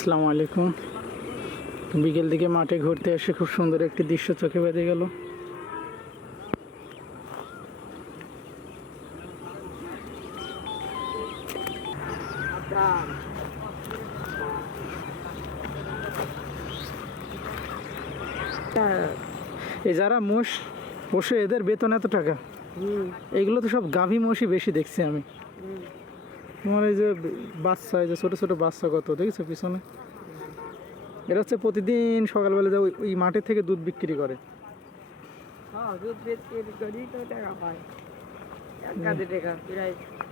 আসসালামু আলাইকুম। বিকেল দিকে মাঠে ঘুরতে এসে খুব সুন্দর একটি দৃশ্য চোখে বেঁধে গেল। এই যারা মোষ বসে এদের বেতন এত টাকা? এগুলো তো সব গাভী মোষই বেশি দেখছি আমি। তোমার এই যে বাচ্চা এই যে ছোটো ছোটো বাচ্চা কত দেখেছ পিছনে? এটা হচ্ছে প্রতিদিন সকালবেলা যে ওই- মাঠের থেকে দুধ বিক্রি করে। হ্যাঁ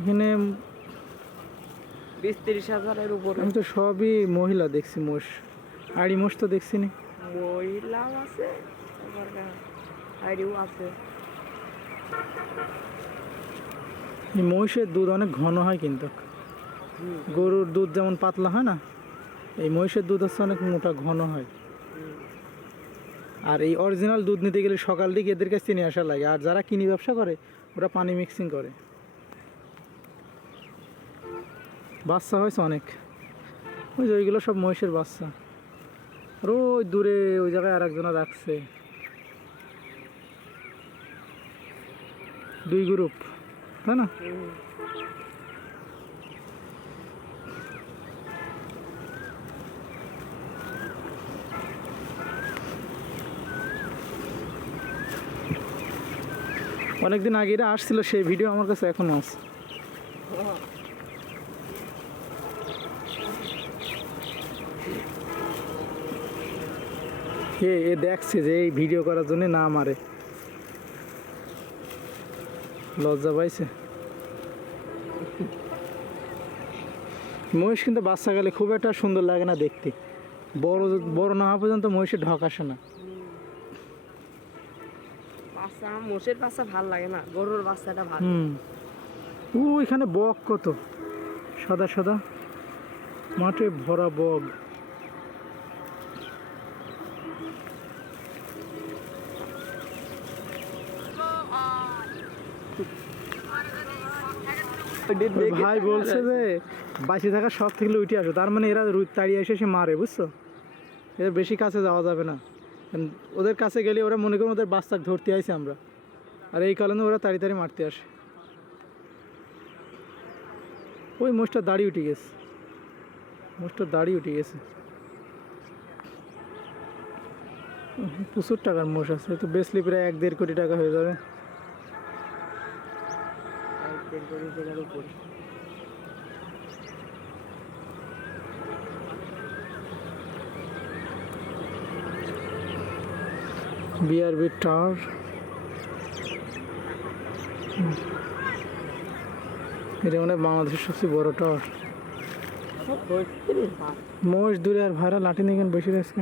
এখানে বিশ তিরিশ হাজারের উপরে। আমি তো সবই মহিলা দেখছি মোষ। আড়ি মোষ তো দেখছি নি মহিলাও আছে আছে। মহিষের দুধ অনেক ঘন হয় কিন্তু। গরুর দুধ যেমন পাতলা হয় না, এই মহিষের দুধ হচ্ছে অনেক মোটা, ঘন হয়। আর এই অরিজিনাল দুধ নিতে গেলে সকাল দিকে এদের কাছে নিয়ে আসা লাগে। আর যারা কিনি ব্যবসা করে, ওরা পানি মিক্সিং করে। বাচ্চা হয়েছে অনেক। ওই যে ওইগুলো সব মহিষের বাচ্চা। আর ওই দূরে ওই জায়গায় আর একজনা রাখছে। দুই গ্রুপ তাই না? অনেকদিন আগে এরা আসছিল, সেই ভিডিও আমার কাছে এখনও আছে। এ দেখছে যে এই ভিডিও করার জন্য না মারে। লজ্জা পাইছে। মহিষ কিন্তু বাচ্চা গেলে খুব একটা সুন্দর লাগে না দেখতে। বড় বড় না হওয়া পর্যন্ত মহিষের ঢক আসে না। বাচ্চা মোষের বাচ্চা ভালো লাগে না গরুর বাচ্চাটা ভালো। হুম। ও এখানে বক কত? সাদা সাদা। মাঠে ভরা বগ ভাই বলছে যে বাঁচে থাকা সব থেকে উঠে আসো। তার মানে এরা রুই তাড়িয়ে এসে এসে মারে, বুঝছ? এদের বেশি কাছে যাওয়া যাবে না। ওদের কাছে গেলে ওরা মনে করেন ওদের বাচ্চা ধরতে আইছে আমরা। আর এই কারণে ওরা তাড়ি তাড়ি মারতে আসে। ওই মোষটা দাড়ি উঠে গেছে। মোষটা দাড়ি উঠে গেছে। প্রচুর টাকার মোষ আছে। তো বেসলি প্রায় এক দেড় কোটি টাকা হয়ে যাবে। দেড় কোটি উপরে বিআরবি টাওয়ার এটা মানে বাংলাদেশের সবচেয়ে বড় টাওয়ার মোষ দূরে আর ভাড়া লাঠি নিয়ে এখানে বসে রয়েছে?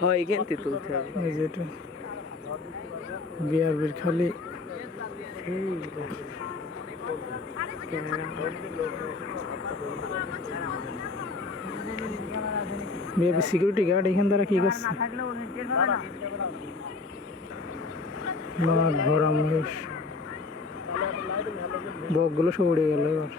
হয় এখান থেকে তুলতে হবে। বিআরবির খালি। বিআরবি সিকিউরিটি গার্ড এখান দ্বারা কি করছে? মাঠ ভরা মহিষ। বকগুলো সব উড়ে গেল এবার।